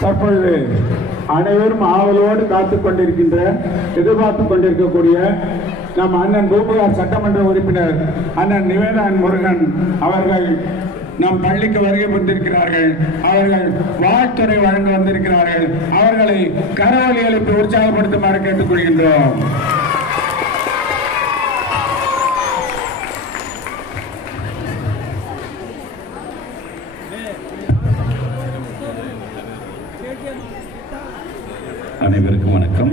தற்பொழுது அனைவரும் ஆவலோடு எதிர்பார்த்து கொண்டிருக்கக்கூடிய நம் அண்ணன் பூம்புகார் சட்டமன்ற உறுப்பினர் அண்ணன் நிவேதன் முருகன் அவர்கள் நம் பள்ளிக்கு வருகை புரிந்திருக்கிறார்கள். அவர்கள் வாழ்த்துறை வழங்க வந்திருக்கிறார்கள். அவர்களை கரவொலி எழுப்பி உற்சாகப்படுத்துமாறு கேட்டுக்கொள்கின்றோம். அனைவருக்கும் வணக்கம்.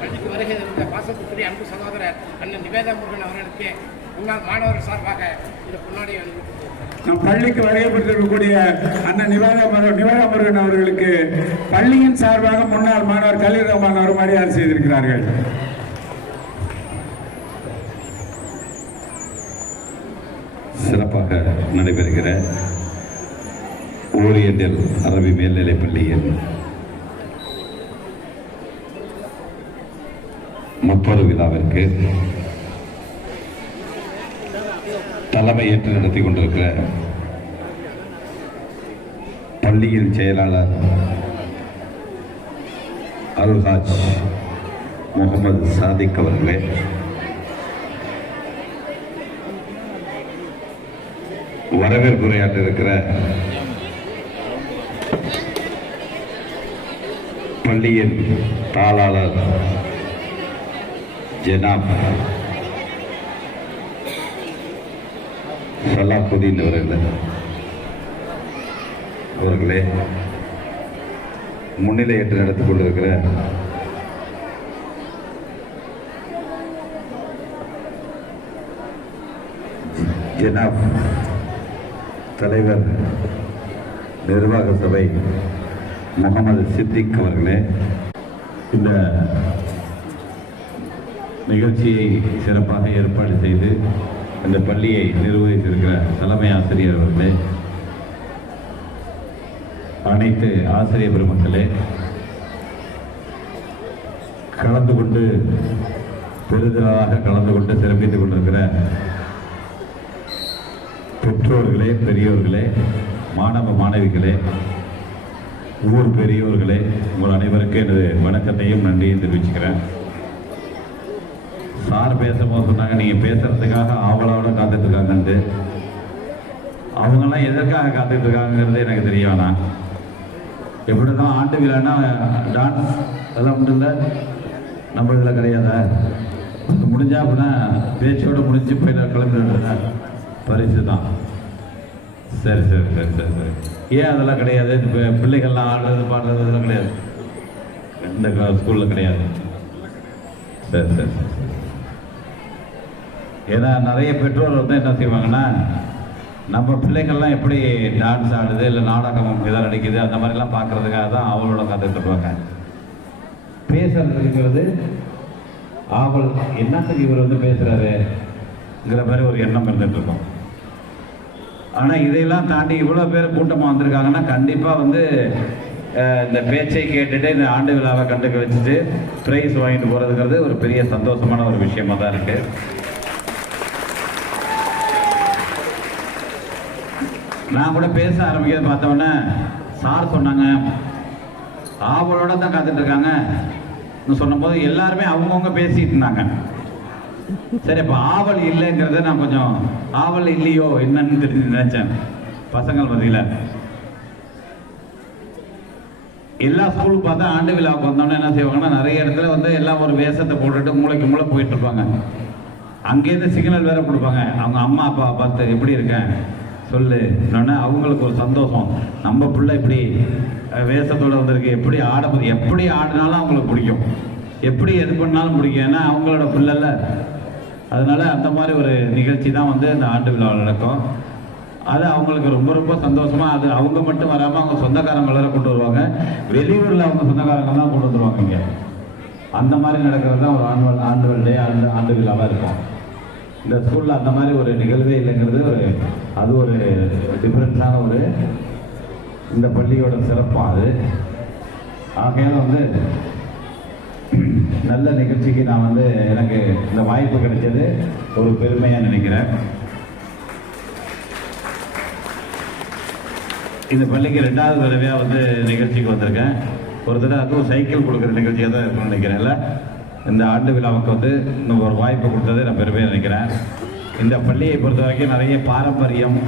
பள்ளிக்கு வருகை தந்த பாசத்துக்குரிய அன்பு சகோதரர் அண்ணன் நிவேதன் முருகன் அவர்களுக்கு முன்னாள் மாணவர்கள் சார்பாக இந்த பொன்னாடை நம் பள்ளிக்கு வருகை புரிந்திருக்கக்கூடிய அண்ணன் நிவேதன் முருகன் அவர்களுக்கு பள்ளியின் சார்பாக முன்னாள் மாணவர் கலீல் ரஹ்மான் அவர் மரியாதை செய்திருக்கிறார்கள். சிறப்பாக நடைபெறுகிற ஓரியண்டல் அரபி மேல்நிலைப் பள்ளியின் முப்பது விழாவிற்கு தலைமையேற்று நடத்தி கொண்டிருக்கிற பள்ளியின் செயலாளர் அல்ஹாஜ் முகமது சாதிக் அவர்களே, வரவேற்புரையாற்ற இருக்கிற பள்ளியின் தாளாளர் ஜனாப் சலாஹுதீன் அவர்களே, முன்னிலையேற்று நடத்திக் கொண்டிருக்கிற ஜனாப் தலைவர் நிர்வாக சபை முகமது சித்திக் அவர்களே, இந்த நிகழ்ச்சியை சிறப்பாக ஏற்பாடு செய்து இந்த பள்ளியை நிர்வகித்திருக்கிற தலைமை ஆசிரியர் அவர்களே, அனைத்து ஆசிரியர் பெருமக்களே, பெருதலாக கலந்து கொண்டு சிறப்பித்துக் கொண்டிருக்கிற பெற்றோர்களே, பெரியோர்களே, மாணவ மாணவிகளே, ஊர் பெரியோர்களே, உங்கள் அனைவருக்கும் எனது வணக்கத்தையும் நன்றியும் தெரிவிச்சுக்கிறேன். சார் பேசும்போது சொன்னாங்க, நீங்கள் பேசுறதுக்காக ஆவலோட காத்துட்டு இருக்காங்கன்ட்டு. அவங்கெல்லாம் எதற்காக காத்துட்டு இருக்காங்கிறது எனக்கு தெரிய வேணாம். எப்படி தான் ஆண்டு விழானா டான்ஸ் அதெல்லாம் உண்டு இல்லை, நம்ம இதில் கிடையாதா? முடிஞ்சா அப்படின்னா பேச்சோடு முடிஞ்சு போய் கிளம்பிடுறதா பரிசு தான். சரி சரி சரி சரி சரி ஏன் அதெல்லாம் கிடையாது? இப்போ பிள்ளைகள்லாம் ஆடுறது பாடுறது அதெல்லாம் கிடையாது, இந்த ஸ்கூலில் கிடையாது. சரி சரி சரி. ஏன்னா நிறைய பெற்றோர் வந்து என்ன செய்வாங்கன்னா, நம்ம பிள்ளைகள்லாம் எப்படி டான்ஸ் ஆடுது இல்லை நாடகம் இதெல்லாம் நடிக்குது அந்த மாதிரிலாம் பார்க்குறதுக்காக தான் அவளோட காத்துட்டு இருப்பாங்க. பேசுறதுங்கிறது ஆவல், என்னத்துக்கு இவர் வந்து பேசுகிறாருங்கிற மாதிரி ஒரு எண்ணம் இருந்துட்டு இருக்கும். ஆனால் இதையெல்லாம் தாண்டி இவ்வளோ பேர் கூட்டமாக வந்திருக்காங்கன்னா கண்டிப்பாக வந்து இந்த பேச்சை கேட்டுட்டு இந்த ஆண்டு விழாவை கண்டுக்க வச்சுட்டு ப்ரைஸ் வாங்கிட்டு போகிறதுங்கிறது ஒரு பெரிய சந்தோஷமான ஒரு விஷயமா தான் இருக்குது. நான் கூட பேச ஆரம்பிக்கிறது பார்த்தோன்னே சார் சொன்னாங்க ஆவலோட தான் காத்துட்டு இருக்காங்க சொன்னபோது எல்லாருமே அவங்கவுங்க பேசிட்டு இருந்தாங்க. சரி, இப்போ ஆவல் இல்லைங்கிறத நான் கொஞ்சம் ஆவல் இல்லையோ என்னன்னு தெரிஞ்சு நினைச்சேன். பசங்கள் மத்தியில் எல்லா ஸ்கூலுக்கு பார்த்தா ஆண்டு விழாவுக்கு வந்தோன்னே என்ன செய்வாங்கன்னா, நிறைய இடத்துல வந்து எல்லாம் ஒரு வேஷத்தை போட்டுட்டு மூளைக்கு மூளை போயிட்டு இருப்பாங்க. அங்கேருந்து சிக்னல் வேற கொடுப்பாங்க, அவங்க அம்மா அப்பா பார்த்து எப்படி இருக்கேன் சொல்லு என்னன்னா அவங்களுக்கு ஒரு சந்தோஷம். நம்ம பிள்ளை இப்படி வேஷத்தோடு வந்திருக்கு, எப்படி எப்படி ஆடினாலும் அவங்களுக்கு பிடிக்கும், எப்படி எது பண்ணாலும் பிடிக்கும். ஏன்னா அவங்களோட பிள்ளைல. அதனால அந்த மாதிரி ஒரு நிகழ்ச்சி தான் வந்து இந்த ஆண்டு விழாவில் நடக்கும். அது அவங்களுக்கு ரொம்ப ரொம்ப சந்தோஷமாக. அது அவங்க மட்டும் வராமல் அவங்க சொந்தக்காரங்க எல்லாரும் கொண்டு வருவாங்க. வெளியூரில் அவங்க சொந்தக்காரங்க தான் கொண்டு வந்துருவாங்க இங்கே. அந்த மாதிரி நடக்கிறது தான் ஒரு ஆண்டு ஆண்டு விழாவாக இருக்கும். இந்த ஸ்கூலில் அந்த மாதிரி ஒரு நிகழ்வே இல்லைங்கிறது அது ஒரு டிஃப்ரெண்ட்ஸான ஒரு இந்த பள்ளியோட சிறப்பாக அது. ஆகையால் வந்து நல்ல நிகழ்ச்சிக்கு நான் வந்து எனக்கு இந்த வாய்ப்பு கிடைச்சது ஒரு பெருமையாக நினைக்கிறேன். இந்த பள்ளிக்கு 2வது தடவையாக வந்து நிகழ்ச்சிக்கு வந்திருக்கேன். ஒரு தடவை அதுவும் சைக்கிள் கொடுக்குற நிகழ்ச்சியாக தான் இருக்கும்னு நினைக்கிறேன்ல. இந்த ஆண்டு விழாவுக்கு வந்து இன்னும் ஒரு வாய்ப்பு கொடுத்ததை நான் பெருமையாக நினைக்கிறேன். இந்த பள்ளியை பொறுத்த வரைக்கும் நிறைய பாரம்பரியம்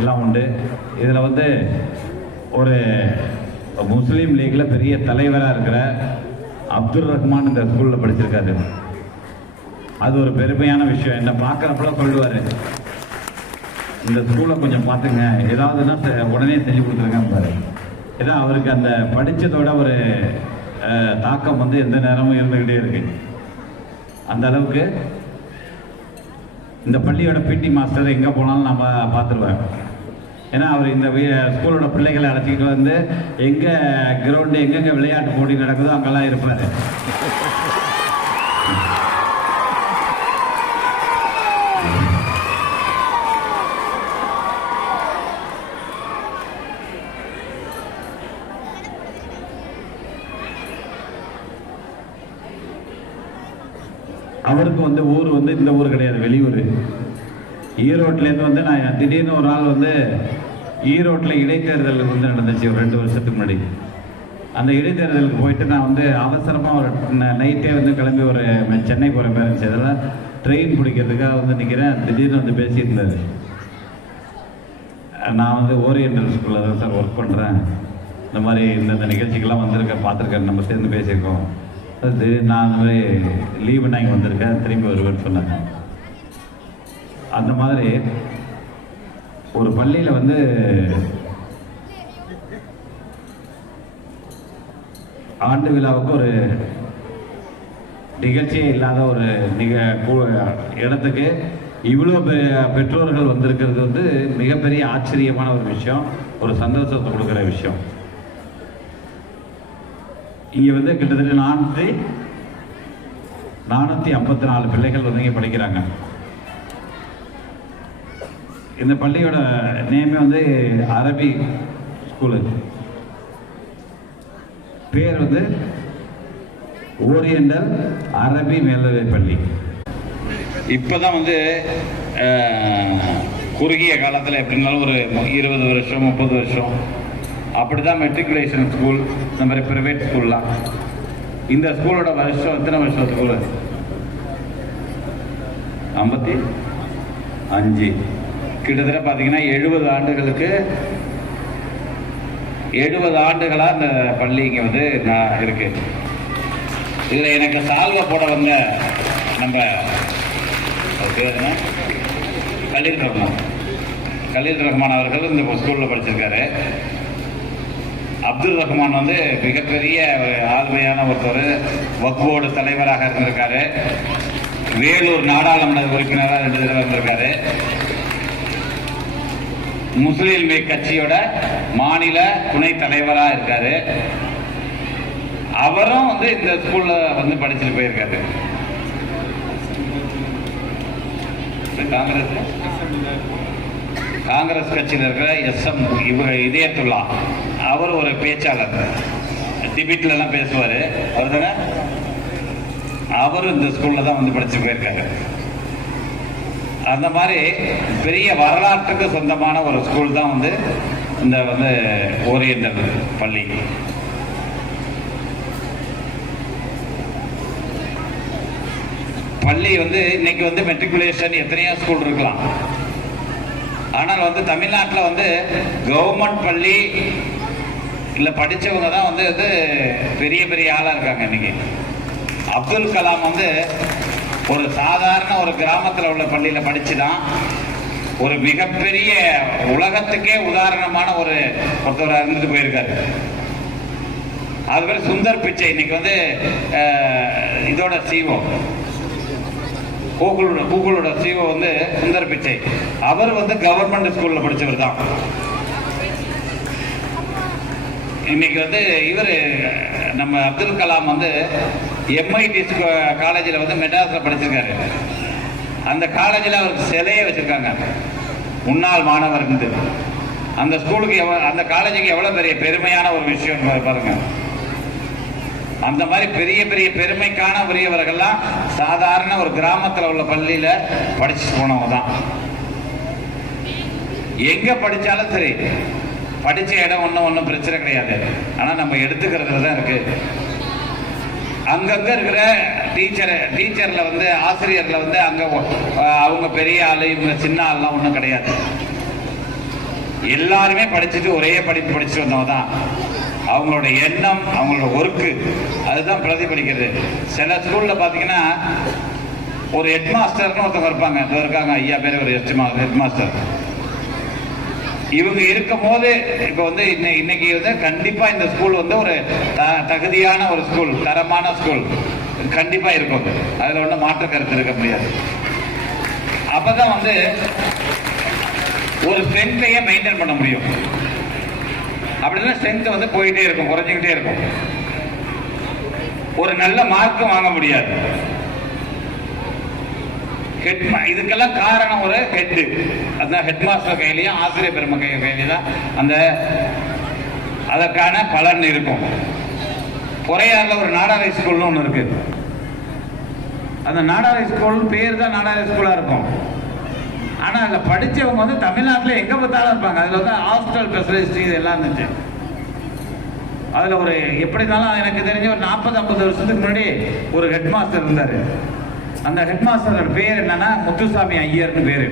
எல்லாம் உண்டு. இதில் வந்து ஒரு முஸ்லீம் லீக்கில் பெரிய தலைவராக இருக்கிற அப்துல் ரஹ்மான் இந்த ஸ்கூலில் படிச்சிருக்காரு. அது ஒரு பெருமையான விஷயம். என்னை பார்க்குறப்பெல்லாம் சொல்லுவார், இந்த ஸ்கூலை கொஞ்சம் பார்த்துங்க, ஏதாவதுன்னா உடனே செஞ்சு கொடுத்துருங்க பாரு. ஏன்னா அவருக்கு அந்த படித்ததோட ஒரு தாக்கம் வந்து எந்த நேரமும் இருந்துக்கிட்டே இருக்கு. அந்த அளவுக்கு இந்த பள்ளியோட பிடி மாஸ்டர் எங்கே போனாலும் நம்ம பார்த்துருவேன். ஏன்னா அவர் இந்த ஸ்கூலோட பிள்ளைகளை அழைச்சிக்கிட்டு வந்து எங்கே கிரவுண்டு எங்கெங்கே விளையாட்டு போட்டி நடக்குதோ அங்கெல்லாம் இருப்பார். அவருக்கு வந்து ஊர் வந்து இந்த ஊர் கிடையாது, வெளியூர். ஈரோட்லேருந்து வந்து நான் திடீர்னு ஒரு நாள் வந்து ஈரோட்டில் இடைத்தேர்தல் வந்து நடந்துச்சு ஒரு 2 வருஷத்துக்கு முன்னாடி. அந்த இடைத்தேர்தலுக்கு போயிட்டு நான் வந்து அவசரமாக ஒரு நைட்டே வந்து கிளம்பி ஒரு சென்னை போகிற மாதிரி இருந்துச்சு. அதெல்லாம் ட்ரெயின் பிடிக்கிறதுக்காக வந்து நிற்கிறேன். திடீர்னு வந்து பேசியிருந்தார், நான் வந்து ஓரியண்டல் ஸ்கூலில் தான் சார் ஒர்க் பண்ணுறேன், இந்த மாதிரி இந்த நிகழ்ச்சிக்கெல்லாம் வந்திருக்கேன், பார்த்துருக்கேன், நம்ம சேர்ந்து பேசியிருக்கோம், அது நான் அந்த மாதிரி லீவு நான் வந்திருக்கேன், திரும்பி வருவேன்னு சொன்னாங்க. அந்த மாதிரி ஒரு பள்ளியில் வந்து ஆண்டு விழாவுக்கு ஒரு நிகழ்ச்சியே இல்லாத ஒரு இடத்துக்கு இவ்வளோ பெற்றோர்கள் வந்திருக்கிறது வந்து மிகப்பெரிய ஆச்சரியமான ஒரு விஷயம், ஒரு சந்தோஷத்தை கொடுக்குற விஷயம். இங்கே வந்து கிட்டத்தட்ட 454 பிள்ளைகள் வந்து இங்கே படிக்கிறாங்க. இந்த பள்ளியோட நேமே வந்து அரபி ஸ்கூலு, பேர் வந்து ஓரியண்டல் அரபி மேல்நிலை பள்ளி. இப்போதான் வந்து குறுகிய காலத்தில் எப்படின்னாலும் ஒரு 20 வருஷம் 30 வருஷம் அப்படி தான் மெட்ரிகுலேஷன் ஸ்கூல், இந்த மாதிரி ப்ரைவேட் ஸ்கூல்லாம். இந்த ஸ்கூலோட வருஷம் எத்தனை வருஷம் ஸ்கூலு? 55. கிட்டத்தட்ட பார்த்தீங்கன்னா 70 ஆண்டுகளுக்கு 70 ஆண்டுகளாக இந்த பள்ளி இங்கே வந்து நான் இருக்கு. இதில் எனக்கு சால்வை போட வந்த நம்ம கலீல் ரஹ்மான் அவர்கள் இந்த ஸ்கூலில் படிச்சிருக்காரு. அப்துல் ரஹ்மான் வந்து மிகப்பெரிய ஒரு ஆளுமையான ஒருத்தர், வக்ஃபோர்டு தலைவராக இருந்திருக்காரு, வேலூர் நாடாளுமன்ற உறுப்பினராக 2 தடவை இருந்திருக்காரு, முஸ்லீம் லீக் கட்சியோட மாநில துணைத் தலைவராக இருக்காரு. அவரும் வந்து இந்த ஸ்கூல்ல வந்து படிச்சுட்டு போயிருக்காரு. காங்கிரஸ் கட்சியில் இருக்கிற SM இதயத்துல்லா, அவர் ஒரு பேச்சாளர், டிபேட்ல எல்லாம் பேசுவார். அவர் தானே, அவரும் இந்த ஸ்கூல்ல தான் வந்து படிச்சு போயிருக்காரு. அந்த மாதிரி பெரிய வரலாற்றுக்கு சொந்தமான ஒரு ஸ்கூல் தான் வந்து இந்த வந்து ஓரியண்டல் பள்ளி. பள்ளி வந்து இன்னைக்கு வந்து மெட்ரிகுலேஷன் எத்தனையோ ஸ்கூல் இருக்கலாம். ஆனால் வந்து தமிழ்நாட்டில் வந்து கவர்மெண்ட் பள்ளி இல்லை படித்தவங்க தான் வந்து இது பெரிய பெரிய ஆளாக இருக்காங்க. இன்னைக்கு அப்துல் கலாம் வந்து ஒரு சாதாரண ஒரு கிராமத்தில் உள்ள பள்ளியில் படித்து தான் ஒரு மிகப்பெரிய உலகத்துக்கே உதாரணமான ஒருத்தர் இருந்துட்டு போயிருக்காரு. அது பேர் சுந்தர் பிச்சை. இன்னைக்கு வந்து இதோட CEO, கூகுளோட CEO வந்து சுந்தர் பிச்சை. அவர் வந்து கவர்மெண்ட் ஸ்கூல்ல படிச்சவர் தான். இன்னைக்கு வந்து இவர் நம்ம அப்துல் கலாம் வந்து MIT காலேஜில் வந்து மெட்ராஸில் படிச்சிருக்காரு. அந்த காலேஜில் அவருக்கு சிலையை வச்சிருக்காங்க, முன்னாள் மாணவர். அந்த ஸ்கூலுக்கு அந்த காலேஜுக்கு எவ்வளோ பெரிய பெருமையான ஒரு விஷயம் பாருங்க. அந்த மாதிரி பெரிய பெரிய பெருமைக்கான உரியவர்கள்லாம் சாதாரண ஒரு கிராமத்தில் உள்ள பள்ளியில படிச்சு போனவங்க தான். எங்க படிச்சாலும் சரி படித்த இடம் ஒன்றும் பிரச்சனை கிடையாது. ஆனால் நம்ம எடுத்துக்கிறதுல தான் இருக்குது. அங்கங்கே இருக்கிற டீச்சரில் வந்து ஆசிரியரில் வந்து அங்கே அவங்க பெரிய ஆள் இவங்க சின்ன ஆள்லாம் ஒன்றும் கிடையாது. எல்லாருமே படிச்சுட்டு ஒரே படிப்பு படிச்சுட்டு வந்தவங்க தான். அவங்களோட எண்ணம், அவங்களோட ஒர்க்கு அதுதான் பிரதிபலிக்கிறது. சில ஸ்கூலில் பார்த்தீங்கன்னா ஒரு ஹெட் மாஸ்டர்னு ஒருத்தவங்க இருப்பாங்க. இது இருக்காங்க ஐயா பேர் ஒரு ஹெட் மாஸ்டர். இவங்க இருக்கும் போது இப்போ வந்து இன்னைக்கு வந்து கண்டிப்பாக இந்த ஸ்கூல் வந்து ஒரு தகுதியான ஒரு ஸ்கூல், தரமான ஸ்கூல் கண்டிப்பாக இருக்கும். அதில் ஒன்றும் மாற்று கருத்து இருக்க முடியாது. அப்போ தான் வந்து ஒரு ஸ்ட்ரென்த்தையே மெயின்டைன் பண்ண முடியும். அப்படின்னா ஸ்ட்ரென்த் வந்து போயிட்டே இருக்கும், குறைஞ்சிக்கிட்டே இருக்கும். ஒரு நல்ல மார்க்கும் வாங்க முடியாது. இதுக்கெல்லாம் காரணம் ஒரு ஹெட்டு. அதுதான் ஹெட் மாஸ்டர் கையிலையும் ஆசிரியர் பெருமை கையிலையும் தான் அந்த அதற்கான பலன் இருக்கும். பொறையாறுல ஒரு நாடாரை ஸ்கூல்னு ஒன்று இருக்கு. அந்த நாடாரை ஸ்கூல் பேர் தான் நாடாரை ஸ்கூலாக இருக்கும். ஆனால் அதில் படித்தவங்க வந்து தமிழ்நாட்டில் எங்கே பார்த்தாலும் இருப்பாங்க. அதில் வந்து ஹாஸ்டல் ஸ்பெஷலிஸ்ட் இதெல்லாம் இருந்துச்சு. அதில் ஒரு எப்படி இருந்தாலும் எனக்கு தெரிஞ்ச ஒரு 40-50 வருஷத்துக்கு முன்னாடி ஒரு ஹெட் மாஸ்டர் இருந்தார். அந்த ஹெட் மாஸ்டரோட பேர் என்னன்னா முத்துசாமி ஐயர்னு பேரு.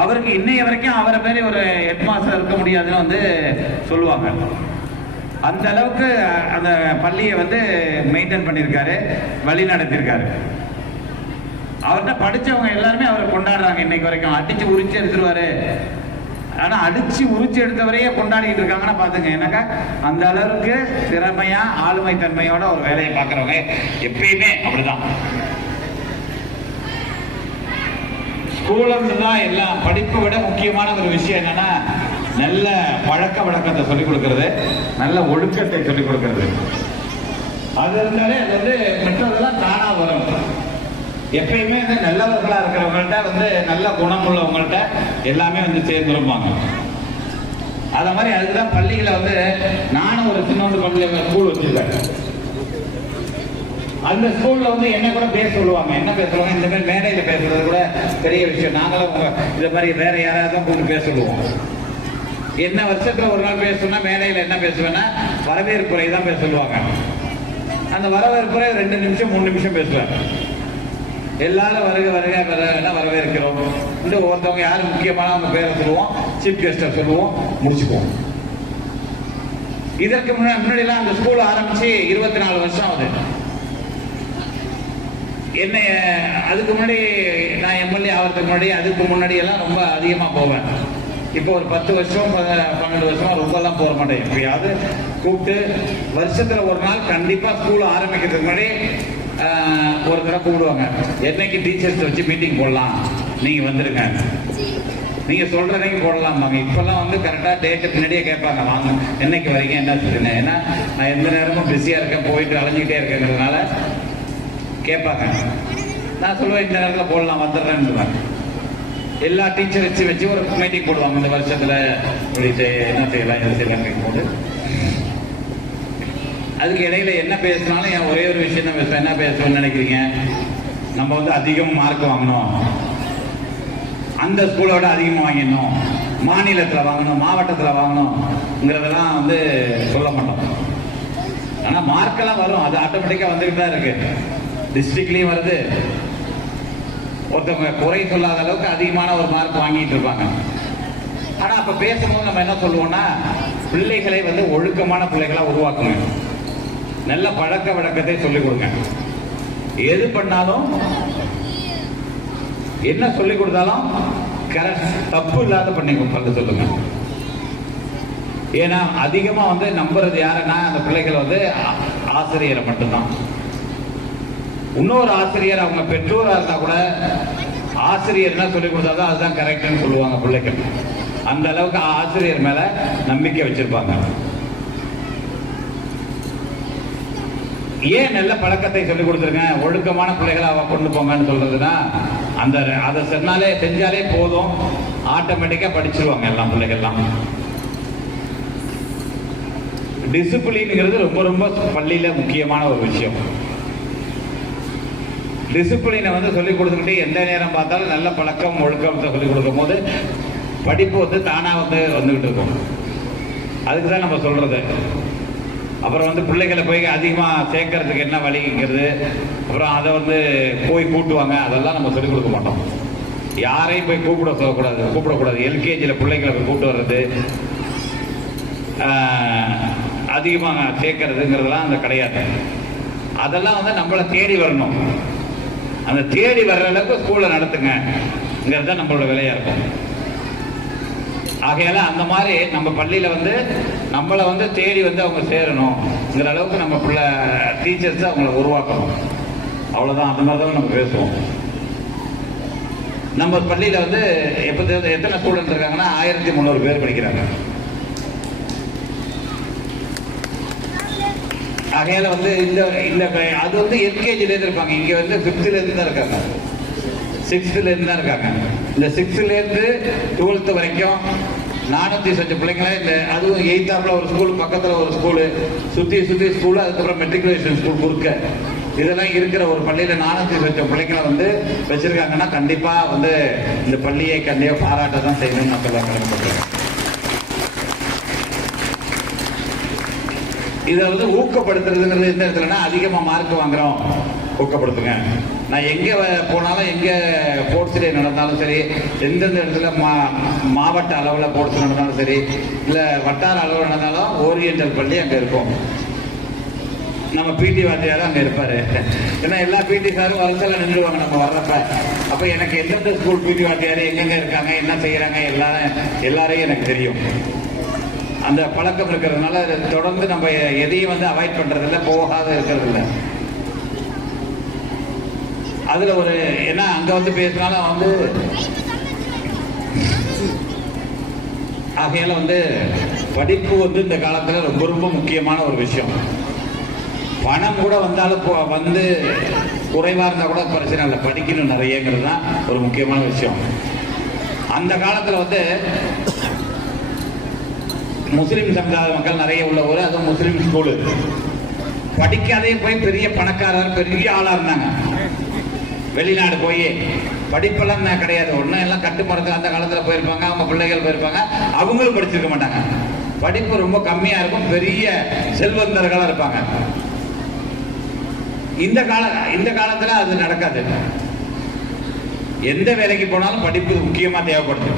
அவருக்கு இன்னைய வரைக்கும் அவரை பேரு ஒரு ஹெட் மாஸ்டர் இருக்க முடியாதுன்னு வந்து சொல்லுவாங்க. அந்த அளவுக்கு அந்த பள்ளியை வந்து மெயின்டைன் பண்ணியிருக்காரு, வழி நடத்தியிருக்காரு. அவர்கிட்ட படித்தவங்க எல்லாருமே அவரை கொண்டாடுறாங்க இன்னைக்கு வரைக்கும். அடிச்சு உரிச்சு எடுத்துருவாரு. ஆனால் அடிச்சு உரிச்சு எடுத்தவரையே கொண்டாடிட்டு இருக்காங்கன்னா பார்த்துங்க. என்னக்கா அந்த அளவுக்கு திறமையா ஆளுமை தன்மையோட ஒரு வேலையை பார்க்குறவங்க எப்பயுமே அப்படிதான். ஸ்கூலுக்கு தான் எல்லாம். படிப்பை விட முக்கியமான ஒரு விஷயம் என்னன்னா நல்ல பழக்க வழக்கத்தை சொல்லிக் கொடுக்கறது, நல்ல ஒழுக்கத்தை சொல்லிக் கொடுக்கறது. அது இருந்தாலே அது வந்து மற்றதெல்லாம் தானா வரும். எப்பயுமே வந்து நல்லவர்களா இருக்கிறவங்கள்ட்ட வந்து நல்ல குணம் உள்ளவங்கள்ட்ட எல்லாமே வந்து சேர்ந்துருப்பாங்க. அத மாதிரி அதுதான் பள்ளிகளை வந்து நானும் ஒரு சின்ன பள்ளியில ஸ்கூல் வச்சிருக்கேன். அந்த ஸ்கூல்ல வந்து என்ன கூட பேச சொல்லுவாங்க. என்ன பேச சொல்லுவாங்க, இந்த மாதிரி மேடையில பேசுறது கூட பெரிய விஷயம். நாங்களும் இந்த மாதிரி வேற யாராவது கொஞ்சம் பேச சொல்லுவோம். என்ன வருஷத்துல ஒரு நாள் பேசணும்னா மேடையில என்ன பேசுவேன்னா வரவேற்புரை தான் பேச சொல்லுவாங்க. அந்த வரவேற்புரை 2 நிமிஷம் 3 நிமிஷம் பேசுவேன். எல்லாரும் வருக வருக வரவேற்கிறோம். இந்த ஒருத்தவங்க யாரு முக்கியமான அவங்க பேரை சொல்லுவோம், சீஃப் கெஸ்டை சொல்லுவோம், முடிச்சுக்குவோம். இதற்கு முன்னாடி எல்லாம் அந்த ஸ்கூல் ஆரம்பிச்சு 24 வருஷம் ஆகுது. என்ன அதுக்கு முன்னாடி நான் எம்எல்ஏ ஆகிறதுக்கு முன்னாடி அதுக்கு முன்னாடி எல்லாம் ரொம்ப அதிகமாக போவேன். இப்போ ஒரு 10 வருஷம் 12 வருஷம் ரொம்பலாம் போக மாட்டேன். எப்பயாவது கூப்பிட்டு வருஷத்துல ஒரு நாள் கண்டிப்பா ஸ்கூல் ஆரம்பிக்கிறதுக்கு முன்னாடி ஒரு தடவை கூப்பிடுவாங்க. என்னைக்கு டீச்சர்ஸ் வச்சு மீட்டிங் போடலாம், நீங்க வந்துருங்க, நீங்க சொல்றதையும் போடலாமாங்க. இப்பெல்லாம் வந்து கரெக்டா டேட்டு பின்னாடியே கேட்பாங்க, வாங்க என்னைக்கு வரீங்க என்ன சொல்லுங்க. ஏன்னா நான் எந்த நேரமும் பிஸியா இருக்கேன், போயிட்டு அலைஞ்சிக்கிட்டே இருக்கேங்கிறதுனால கேட்பாங்க. நான் சொல்லுவேன் இந்த நேரத்தில் போடலாம், வந்துடுறேன்னு. எல்லா டீச்சர்ஸ் வச்சு ஒரு மீட்டிங் போடுவாங்க. இந்த வருஷத்துல என்ன செய்யலாம் என்ன செய்யலாம் போது அதுக்கு இடையில என்ன பேசினாலும் என் ஒரே ஒரு விஷயம் தான் பேசுவேன். என்ன பேசணும்னு நினைக்கிறீங்க, நம்ம வந்து அதிகம் மார்க் வாங்கணும், அந்த ஸ்கூலோட அதிகமாக வாங்கிடணும், மாநிலத்தில் வாங்கணும், மாவட்டத்தில் வாங்கணுங்கிறதெல்லாம் வந்து சொல்ல மாட்டோம். ஆனால் மார்க்கெல்லாம் வரும், அது ஆட்டோமேட்டிக்காக வந்துகிட்டு தான் இருக்கு. டிஸ்ட்ரிக்ட்லேயும் வருது. ஒருத்தவங்க குறை சொல்லாத அளவுக்கு அதிகமான ஒரு மார்க் வாங்கிட்டு இருப்பாங்க. ஆனால் அப்போ பேசும்போது நம்ம என்ன சொல்லுவோம்னா, பிள்ளைகளை வந்து ஒழுக்கமான பிள்ளைகளாக உருவாக்கணும், நல்ல பழக்க வழக்கத்தை சொல்லிக் கொடுங்க. எது பண்ணாலும் என்ன சொல்லிக் கொடுத்தாலும் தப்பு இல்லாத பண்ணி சொல்லுங்க. ஏன்னா அதிகமா வந்து நம்புறது யாருன்னா அந்த பிள்ளைகள் வந்து ஆசிரியரை மட்டும்தான். இன்னொரு ஆசிரியர் அவங்க பெற்றோரா இருந்தா கூட ஆசிரியர் என்ன சொல்லிக் கொடுத்தாதான் அதுதான் கரெக்ட்னு சொல்லுவாங்க பிள்ளைகள். அந்த அளவுக்கு ஆசிரியர் மேல நம்பிக்கை வச்சிருப்பாங்க. ஏன் நல்ல பழக்கத்தை சொல்லிக் கொடுத்துருக்கேன், ஒழுக்கமான பிள்ளைகளை கொண்டு போங்கன்னு சொல்றதுன்னா, அந்த அதை செஞ்சாலே போதும், ஆட்டோமேட்டிக்கா படிச்சிருவாங்க எல்லாம் பிள்ளைகள்லாம். டிசிப்ளின்ங்கிறது ரொம்ப ரொம்ப பள்ளியில முக்கியமான ஒரு விஷயம். டிசிப்ளினை வந்து சொல்லிக் கொடுத்துக்கிட்டு எந்த நேரம் பார்த்தாலும் நல்ல பழக்கம் ஒழுக்கத்தை சொல்லிக் கொடுக்கும் போது படிப்பு வந்து தானாக வந்துக்கிட்டு இருக்கும். அதுக்கு தான் நம்ம சொல்கிறது. அப்புறம் வந்து பிள்ளைகளை போய் அதிகமாக சேர்க்கறதுக்கு என்ன வழிங்கிறது, அப்புறம் அதை வந்து போய் கூட்டுவாங்க, அதெல்லாம் நம்ம சொல்லிக் கொடுக்க மாட்டோம். யாரையும் போய் கூப்பிடக்கூடாது. எல்கேஜியில் பிள்ளைங்களை போய் கூப்பிட்டு வர்றது, அதிகமாக சேர்க்கறதுங்கிறதுலாம் அந்த கிடையாது. அதெல்லாம் வந்து நம்மளை தேடி வரணும். அந்த தேடி வர்ற அளவுக்கு ஸ்கூலை நடத்துங்கிறது தான் நம்மளோட வேலையாக இருக்கும். ஆகையால அந்த மாதிரி நம்ம பள்ளியில் வந்து நம்மளை வந்து தேடி வந்து அவங்க சேரணுங்கிற அளவுக்கு நம்ம பிள்ளை டீச்சர்ஸ் அவங்கள உருவாக்கணும். அவ்வளோதான். அந்த மாதிரி தான் நம்ம பேசுவோம். நம்ம பள்ளியில் வந்து எத்தனை ஸ்டூடெண்ட் இருக்காங்கன்னா 1300 பேர் படிக்கிறாங்க. ஆகையால வந்து இந்த அது வந்து எல்கேஜிலேருந்து இருப்பாங்க. இங்கே வந்து 5th தான் இருக்காங்க, 6th தான் இருக்காங்க. இந்த 6th 12th வரைக்கும் 400 பிள்ளைங்கள இந்த அதுவும் 8th ஒரு ஸ்கூல், பக்கத்தில் ஒரு ஸ்கூலு, சுற்றி ஸ்கூலு, அதுக்கப்புறம் மெட்ரிகுலேஷன் ஸ்கூல் குறுக்க இதெல்லாம் இருக்கிற ஒரு பள்ளியில் 400 பிள்ளைங்களை வந்து வச்சிருக்காங்கன்னா கண்டிப்பாக வந்து இந்த பள்ளியை கண்டிப்பாக பாராட்ட தான் செய்யணும்னு நான் சொல்ல கடமைப்பட்டேன். இதை வந்து ஊக்கப்படுத்துறதுங்கிறது எந்த இடத்துலன்னா அதிகமாக மார்க் வாங்குறோம், ஊக்கப்படுத்துங்க. நான் எங்கே போனாலும், எங்கே ஸ்போர்ட்ஸ் டே நடந்தாலும் சரி, எந்தெந்த இடத்துல மாவட்ட அளவில் ஸ்போர்ட்ஸ் நடந்தாலும் சரி, இல்லை வட்டார அளவில் நடந்தாலும் ஓரியண்டல் பள்ளி அங்கே இருக்கும். நம்ம பிடி வாத்தியாரும் அங்கே இருப்பார். ஏன்னா எல்லா பிடி சாரும் வருஷத்தில் நின்றுவாங்க நம்ம வர்றப்ப. அப்போ எனக்கு எந்தெந்த ஸ்கூல் பிடி வாத்தியார் எங்கெங்கே இருக்காங்க, என்ன செய்கிறாங்க, எல்லாரையும் எனக்கு தெரியும். அந்த பழக்கம் இருக்கிறதுனால தொடர்ந்து நம்ம எதையும் வந்து அவாய்ட் பண்றதில்ல, போகாத இருக்கிறதில்ல. அதுல ஒரு ஏன்னா அங்க வந்து பேசினாலும் வந்து ஆகையால வந்து படிப்பு வந்து இந்த காலத்துல ரொம்ப ரொம்ப முக்கியமான ஒரு விஷயம். பணம் கூட வந்தாலும் வந்து குறைவா இருந்தா கூட பிரச்சனை இல்லை, படிக்கணும் நிறையங்கிறது தான் ஒரு முக்கியமான விஷயம். அந்த காலத்துல வந்து முஸ்லீம் சமுதாய மக்கள் நிறைய உள்ள ஊர், அதுவும் முஸ்லீம் ஸ்கூலு. படிக்காதே போய் பெரிய பணக்காரர், பெரிய ஆளா இருந்தாங்க. வெளிநாடு போய் படிப்பெல்லாம் கிடையாது, ஒன்றும் எல்லாம் கட்டுமரத்தில் அந்த காலத்தில் போயிருப்பாங்க, அவங்க பிள்ளைகள் போயிருப்பாங்க, அவங்களும் படிச்சிருக்க மாட்டாங்க. படிப்பு ரொம்ப கம்மியா இருக்கும், பெரிய செல்வந்தர்களாக இருப்பாங்க. இந்த காலத்துல அது நடக்காது. எந்த வேலைக்கு போனாலும் படிப்பு முக்கியமா தேவைப்படுது.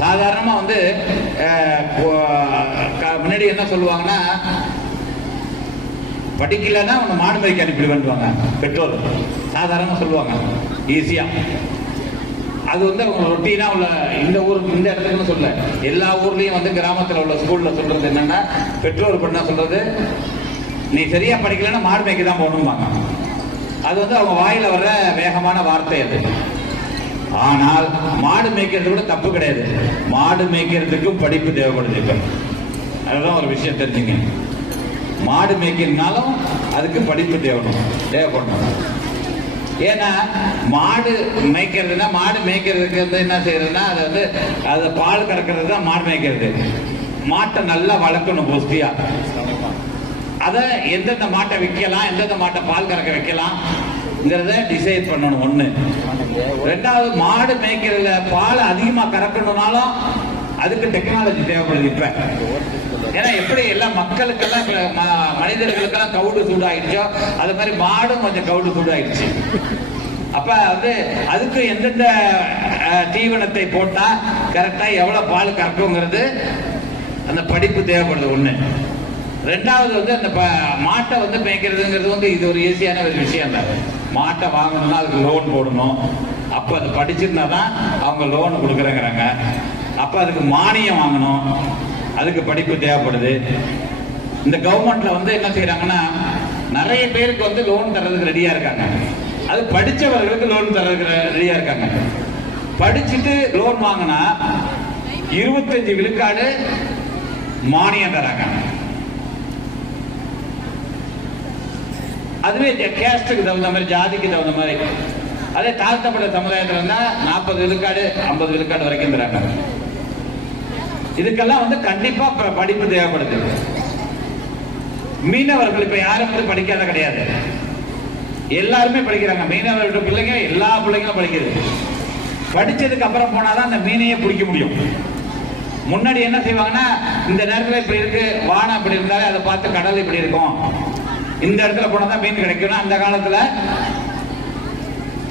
சாதாரணமா வந்து முன்னாடி என்ன சொல்லுவாங்கன்னா, படிக்கலன்னா அவங்க மாடு மேய்க்க அனுப்பிடுவாங்க பெற்றோர். சாதாரணமா சொல்லுவாங்க ஈஸியா. அது வந்து அவங்க ரொட்டீனா உள்ள இந்த ஊருக்கு இந்த இடத்துக்குன்னு சொல்ல, எல்லா ஊர்லயும் வந்து கிராமத்தில் உள்ள ஸ்கூல்ல சொல்றது என்னன்னா, பெற்றோர் பண்ண சொல்றது, நீ சரியா படிக்கலன்னா மாடு மேய்க்க தான் போகணும்பாங்க. அது வந்து அவங்க வாயில வர்ற வேகமான வார்த்தை அது. ஆனால் மாடு மேய்க்கிறது கூட தப்பு கிடையாது. மாடு மேய்க்கிறதுக்கும் படிப்பு தேவைப்படுது. இப்ப அதுதான் ஒரு விஷயம் தெரிஞ்சுங்க. மாடு மேய்க்கிறதுனாலும் அதுக்கு படிப்பு தேவைப்படணும். ஏன்னா மாடு மேய்க்கிறதுனா, மாடு மேய்க்கிறதுக்கு வந்து என்ன செய்யறதுன்னா, அதை வந்து அதை பால் கறக்கிறது தான் மாடு மேய்க்கிறது. மாட்டை நல்லா வளர்க்கணும் புஷ்டியா. அதை எந்தெந்த மாட்டை விற்கலாம், எந்தெந்த மாட்டை பால் கறக்க வைக்கலாம் டிசைட் பண்ணணும். ஒண்ணு. ரெண்டாவது, மாடு மேய்க்கிறதுல பால் அதிகமா கறக்கணும்னாலும் அதுக்கு டெக்னாலஜி தேவைப்படுது. இப்ப ஏன்னா எப்படி எல்லாம் மக்களுக்கெல்லாம் மனிதர்களுக்கெல்லாம் கவுடு சூடாயிடுச்சோ, அது மாதிரி மாடும் கொஞ்சம் கவுடு சூடாயிடுச்சு. அப்ப வந்து அதுக்கு எந்தெந்த தீவனத்தை போட்டா கரெக்டா எவ்வளவு பால் கறக்குங்கிறது அந்த படிப்பு தேவைப்படுது. ஒண்ணு. ரெண்டாவது வந்து அந்த மாட்டை வந்து மேய்க்கிறதுங்கிறது வந்து இது ஒரு ஈஸியான ஒரு விஷயம் தான். மாட்டை வாங்கணும்னா அதுக்கு லோன் போடணும். அப்ப அது படிச்சிருந்தா தான் அவங்க லோன் கொடுக்குறேங்கிறாங்க. அப்ப அதுக்கு மானியம் வாங்கணும், அதுக்கு படிப்பு தேவைப்படுது. இந்த கவர்மெண்ட்ல வந்து என்ன செய்யறாங்கன்னா, நிறைய பேருக்கு வந்து லோன் தர்றதுக்கு ரெடியா இருக்காங்க. அது படிச்சவர்களுக்கு லோன் தர்றதுக்கு ரெடியா இருக்காங்க. படிச்சுட்டு லோன் வாங்கினா 25 விழுக்காடு மானியம் தராங்க. அதுவே கேஸ்டுக்கு தகுந்த மாதிரி, ஜாதிக்கு தகுந்த மாதிரி. அதே தாழ்த்தப்பட்ட சமுதாயத்தில் இருந்தா 40 விழுக்காடு 50 விழுக்காடு வரைக்கும் தராங்க. இதுக்கெல்லாம் வந்து கண்டிப்பா படிப்பு தேவைப்படுது. மீனவர்கள் இப்ப யாரும் வந்து படிக்காத கிடையாது, எல்லாருமே படிக்கிறாங்க. மீனவர்கள் பிள்ளைங்க எல்லா பிள்ளைங்களும் படிக்கிறது. படிச்சதுக்கு அப்புறம் போனாதான் அந்த மீனையே பிடிக்க முடியும். முன்னாடி என்ன செய்வாங்கன்னா, இந்த நேரத்தில் இப்படி இருக்கு, வானம் இப்படி இருந்தாலே அதை பார்த்து கடல் இப்படி இருக்கும், இந்த இடத்துல போனாதான் மீன் கிடைக்கும். அந்த காலத்துல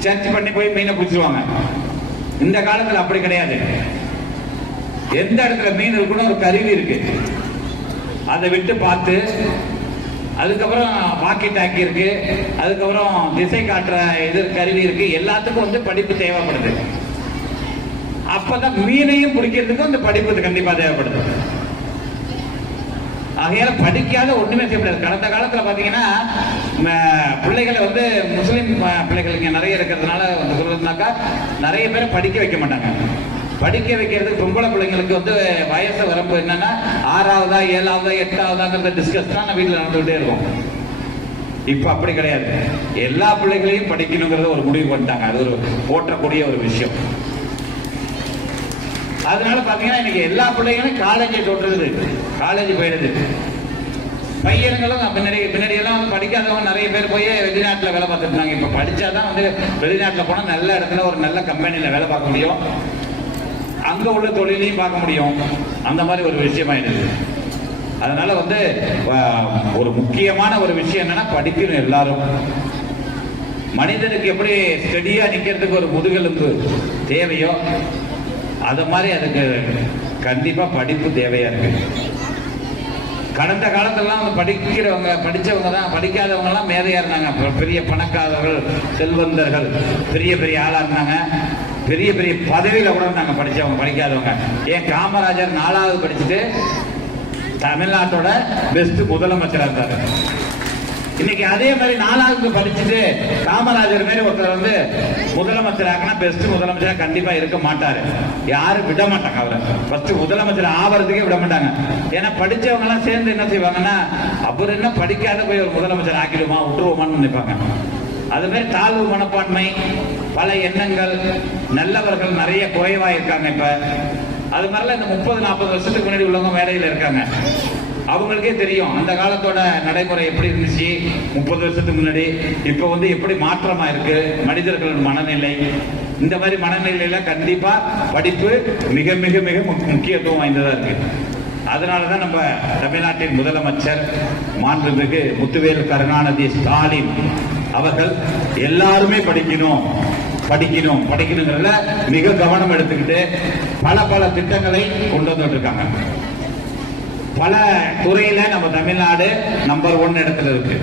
சர்ச் பண்ணி போய் மீனை பிடிச்சிருவாங்க. இந்த காலத்துல அப்படி கிடையாது. எந்த இடத்துல மீன் இருக்குன்னு ஒரு கருவி இருக்கு, அதை விட்டு பார்த்து, அதுக்கப்புறம் வாக்கி டாக்கி இருக்கு, அதுக்கப்புறம் திசை காட்டுற இது கருவி இருக்கு. எல்லாத்துக்கும் வந்து படிப்பு தேவைப்படுது. அப்பதான் மீனையும் பிடிக்கிறதுக்கும் இந்த படிப்பு கண்டிப்பா தேவைப்படுது. ஆகையால படிக்காத ஒண்ணுமே செய்ய முடியாது. கடந்த காலத்துல பாத்தீங்கன்னா பிள்ளைகளை வந்து முஸ்லீம் பிள்ளைகள் இங்க நிறைய இருக்கிறதுனால சொல்றதுனாக்கா நிறைய பேரை படிக்க வைக்க மாட்டாங்க. படிக்க வைக்கிறதுக்கு பொம்பளை பிள்ளைங்களுக்கு வந்து வயசு வரம்பு என்னன்னா 6ஆவதா 7ஆவதா 8ஆவதாங்கிறத டிஸ்கஸ் தான் வீட்டில் நடந்துகிட்டே இருக்கும். இப்ப அப்படி கிடையாது. எல்லா பிள்ளைகளையும் படிக்கணுங்கிறத ஒரு முடிவு பண்ணிட்டாங்க. அது ஒரு போற்றக்கூடிய ஒரு விஷயம். அதனால பாத்தீங்கன்னா இன்னைக்கு எல்லா பிள்ளைகளும் காலேஜை தொட்டுறது, காலேஜ் போயிடுது. பையன்களும் பின்னாடி எல்லாம் வந்து படிக்காதவங்க நிறைய பேர் போய் வெளிநாட்டுல வேலை பார்த்துட்டு இருந்தாங்க. இப்ப படிச்சாதான் வந்து வெளிநாட்டுல போனா நல்ல இடத்துல ஒரு நல்ல கம்பெனில வேலை பார்க்க முடியும், அங்க உள்ள தொழிலையும் பார்க்க முடியும். அந்த மாதிரி ஒரு விஷயம் ஆயிடுது. அதனால வந்து ஒரு முக்கியமான ஒரு விஷயம் என்னன்னா, படிக்கணும் எல்லாரும். மனிதனுக்கு எப்படி ஸ்டெடியா நிக்கிறதுக்கு ஒரு முதுகெலும்பு தேவையோ அது மாதிரி அதுக்கு கண்டிப்பா படிப்பு தேவையா இருக்கு. கடந்த காலத்திலாம் வந்து படிச்சவங்க தான், படிக்காதவங்க எல்லாம் மேதையா இருந்தாங்க. பெரிய பணக்காரர்கள், செல்வந்தர்கள், பெரிய பெரிய ஆளா இருந்தாங்க, பெரிய பெரிய பதவியில கூட இருந்தாங்க படிச்சவங்க. படிக்காதவங்க ஏன் காமராஜர் 4வது படிச்சுட்டு தமிழ்நாட்டோட பெஸ்ட் முதலமைச்சரா இருந்தாரு. இன்னைக்கு அதே மாதிரி 4வது படிச்சுட்டு காமராஜர் மாதிரி ஒருத்தர் வந்து முதலமைச்சராகனா பெஸ்ட் முதலமைச்சரா கண்டிப்பா இருக்க மாட்டாரு. யாரும் விட மாட்டாங்க அவரை. ஃபர்ஸ்ட் முதலமைச்சர் ஆவறதுக்கே விட மாட்டாங்க. ஏன்னா படிச்சவங்க எல்லாம் சேர்ந்து என்ன செய்வாங்கன்னா, அவர் என்ன படிக்காத போய் ஒரு முதலமைச்சர் ஆக்கிடுமா விட்டுருவோமான்னு நினைப்பாங்க. அது மாதிரி தாழ்வு மனப்பான்மை, பல எண்ணங்கள், நல்லவர்கள் நிறைய குறைவா இருக்காங்க. இப்ப அது மாதிரிலாம் இந்த 30-40 வருஷத்துக்கு முன்னாடி உள்ளவங்க வேலையில இருக்காங்க. அவங்களுக்கே தெரியும் அந்த காலத்தோட நடைமுறை எப்படி இருந்துச்சு 30 வருஷத்துக்கு முன்னாடி, இப்ப வந்து எப்படி மாற்றமா இருக்கு மனிதர்களோட மனநிலை. இந்த மாதிரி மனநிலையில கண்டிப்பா படிப்பு மிக மிக மிக முக்கியத்துவம் வாய்ந்ததா இருக்கு. அதனாலதான் நம்ம தமிழ்நாட்டின் முதலமைச்சர் மாண்புமிகு முத்துவேல் கருணாநிதி ஸ்டாலின் அவர்கள் எல்லாருமே படிக்கணுங்கிறதுல மிக கவனம் எடுத்துக்கிட்டு பல திட்டங்களை கொண்டு வந்துட்டு இருக்காங்க. பல துறையில நம்ம தமிழ்நாடு நம்பர் 1 இடத்துல இருக்கு,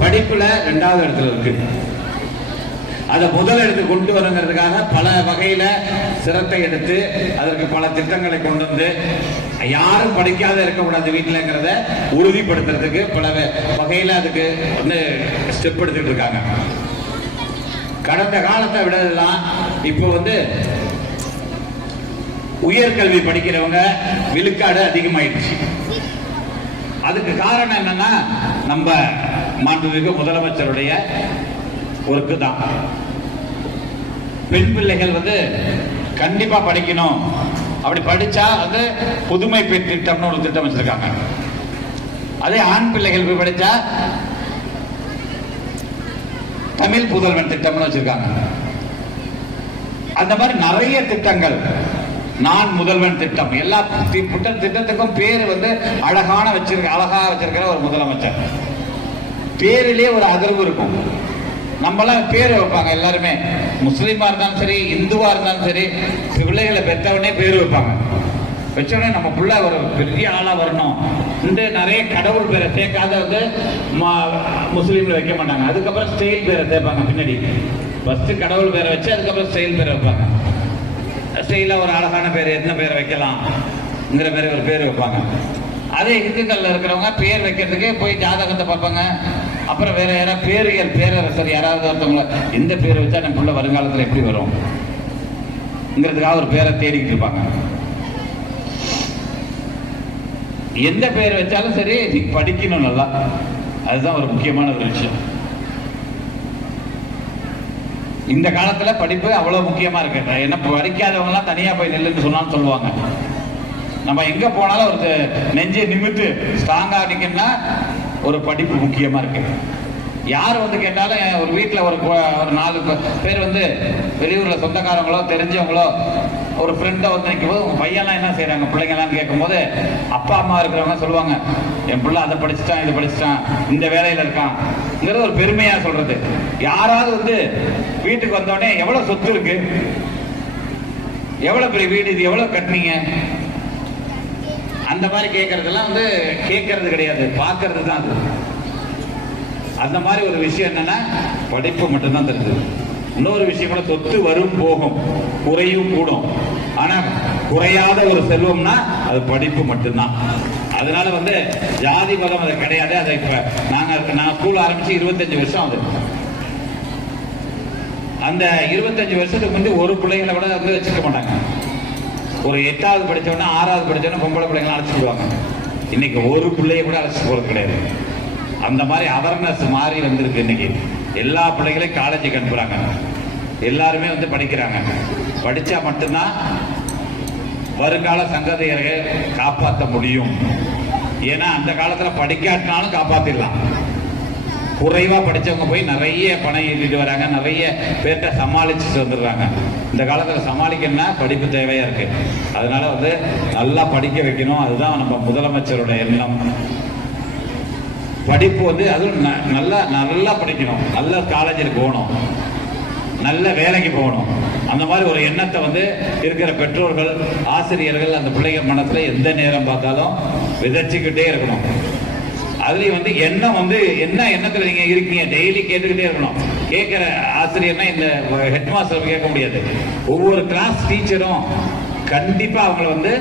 படிப்புல 2வது இடத்துல இருக்கு. அதை முதல் இடத்துக்கு கொண்டு வருங்கிறதுக்காக பல வகையில சிரத்தை எடுத்து அதற்கு பல திட்டங்களை கொண்டு வந்து யாரும் படிக்காத இருக்கக்கூடாது வீட்டிலங்கிறத உறுதிப்படுத்துறதுக்கு பல வகையில அதுக்கு வந்து ஸ்டெப் எடுத்துட்டு இருக்காங்க. கடந்த காலத்தை விடலாம் இப்போ வந்து உயர்கல்வி படிக்கிறவங்க விழுக்காடு அதிகமாயிடுச்சு. அதுக்கு காரணம் என்னன்னா, நம்ம மாண்புமிகு முதலமைச்சருடைய ஒர்க்கு தான். பெண் பிள்ளைகள் வந்து கண்டிப்பா படிக்கணும். அப்படி படிச்சா வந்து புதுமை பெண் திட்டம்னு ஒரு திட்டம் வச்சிருக்காங்க. அதே ஆண் பிள்ளைகள் போய் படிச்சா தமிழ் புதல்வன் திட்டம்னு வச்சிருக்காங்க. அந்த மாதிரி நிறைய திட்டங்கள், நான் முதல்வன் திட்டம், எல்லா திட்டத்துக்கும் பேரு வந்து அழகா வச்சிருக்கிற ஒரு முதலமைச்சர். பேரிலே ஒரு அதிர்வு இருக்கும். நம்மளாம் பேர் வைப்பாங்க எல்லாருமே, முஸ்லீமா இருந்தாலும் சரி, இந்துவா இருந்தாலும் சரி, பிள்ளைகளை பெற்றவனே பேர் வைப்பாங்க. வச்சோடனே நம்ம பிள்ளை ஒரு பெரிய ஆளா வரணும். இந்த நிறைய கடவுள் பேரை சேர்க்காத வந்து முஸ்லீம்ல வைக்க மாட்டாங்க. அதுக்கப்புறம் ஸ்டைல் பேரை சேர்ப்பாங்க. பின்னாடி ஃபர்ஸ்ட் கடவுள் பேரை வச்சு அதுக்கப்புறம் ஸ்டைல் பேரை வைப்பாங்க. ஸ்டைலா ஒரு அழகான பேர், என்ன பேரை வைக்கலாம்ங்கிற பேரை ஒரு பேர் வைப்பாங்க. அதே இந்துக்கள்ல இருக்கிறவங்க பேர் வைக்கிறதுக்கு போய் ஜாதகத்தை பார்ப்பாங்க. அப்புறம் வேற யாராவது பேரரசர் யாராவது ஒருத்தவங்க இந்த பேர் வச்சா நம்ம பிள்ளை வருங்காலத்தில் எப்படி வரும்ங்கிறதுக்காக ஒரு பேரை தேடிக்கிட்டு இருப்பாங்க. எந்த பேர் வச்சாலும் சரி படிக்கணும் நல்லா, அதுதான் ஒரு முக்கியமான ஒரு விஷயம். இந்த காலத்துல படிப்பு அவ்வளவு முக்கியமா இருக்கு. என்ன படிக்காதவங்க எல்லாம் தனியா போய் நெல்லுன்னு சொன்னான்னு சொல்லுவாங்க. நம்ம எங்க போனாலும் ஒரு நெஞ்சை நிமித்து ஸ்ட்ராங்கா நிக்கணும்னா ஒரு படிப்பு முக்கியமா இருக்கு. யார் வந்து கேட்டாலும் ஒரு வீட்டில் ஒரு 4 பேர் வந்து வெளியூரில் சொந்தக்காரங்களோ தெரிஞ்சவங்களோ ஒரு ஃப்ரெண்டை வந்து நிற்கும்போது உங்கள் பையன்லாம் என்ன செய்கிறாங்க பிள்ளைங்களான்னு கேட்கும்போது அப்பா அம்மா இருக்கிறவங்க சொல்லுவாங்க, என் பிள்ளை அதை படிச்சுட்டான் இது படிச்சுட்டான் இந்த வேலையில் இருக்கான்ங்கிறது ஒரு பெருமையாக சொல்கிறது. யாராவது வந்து வீட்டுக்கு வந்தோடனே எவ்வளோ சொத்து இருக்கு, எவ்வளோ பெரிய வீடு, இது எவ்வளோ கட்டினீங்க, அந்த மாதிரி கேட்கறதெல்லாம் வந்து கேட்கறது கிடையாது, பார்க்கறது தான் அது. அந்த மாதிரி ஒரு விஷயம் என்னன்னா படிப்பு மட்டும்தான் தெரிஞ்சது. இன்னொரு விஷயம் கூட, சொத்து வரும் போகும், குறையும் கூடும், ஆனா குறையாத ஒரு செல்வம்னா அது படிப்பு மட்டும்தான். அதனால வந்து ஜாதி மதம் அது கிடையாது. அதை இப்ப நான் ஸ்கூல் ஆரம்பிச்சு 25 வருஷம் ஆகுது. அந்த 25 வருஷத்துக்கு முந்தி ஒரு பிள்ளைகளை கூட வந்து வச்சுக்க மாட்டாங்க. ஒரு 8வது படிச்சவொன்னா 6வது படிச்சவொன்னா பொம்பளை பிள்ளைங்களை அழைச்சிடுவாங்க. இன்னைக்கு ஒரு பிள்ளைய கூட அழைச்சிட்டு போறது கிடையாது. அந்த மாதிரி அவேர்னஸ் மாறி வந்திருக்கு. இன்னைக்கு எல்லா பிள்ளைகளையும் காலேஜுக்கு அனுப்புறாங்க, எல்லாருமே வந்து படிக்கிறாங்க. படிச்சா மட்டும்தான் வருங்கால சங்கதியரை காப்பாற்ற முடியும். ஏன்னா அந்த காலத்துல படிக்காட்டினாலும் காப்பாத்திடலாம். குறைவா படிச்சவங்க போய் நிறைய பணம் ஈட்டிட்டு வராங்க, நிறைய பேர்கிட்ட சமாளிச்சுட்டு வந்துடுறாங்க. இந்த காலத்துல சமாளிக்கணும்னா படிப்பு தேவையா இருக்கு. அதனால வந்து நல்லா படிக்க வைக்கணும். அதுதான் நம்ம முதலமைச்சரோட எண்ணம். படிப்பு வந்து அதுவும் நல்லா நல்லா படிக்கணும், நல்ல காலேஜில் போகணும், நல்ல வேலைக்கு போகணும். அந்த மாதிரி ஒரு எண்ணத்தை வந்து இருக்கிற பெற்றோர்கள், ஆசிரியர்கள் அந்த பிள்ளைகள் மனசுல எந்த நேரம் பார்த்தாலும் விதைச்சுக்கிட்டே இருக்கணும். அதுலயும் வந்து எண்ணம் வந்து என்ன எண்ணத்துல நீங்க இருக்கீங்க டெய்லி கேட்டுக்கிட்டே இருக்கணும். கேட்கிற ஆசிரியர்னா இந்த ஹெட் மாஸ்டர் கேட்க முடியாது. ஒவ்வொரு கிளாஸ் டீச்சரும் கண்டிப்பா அவங்களை வந்து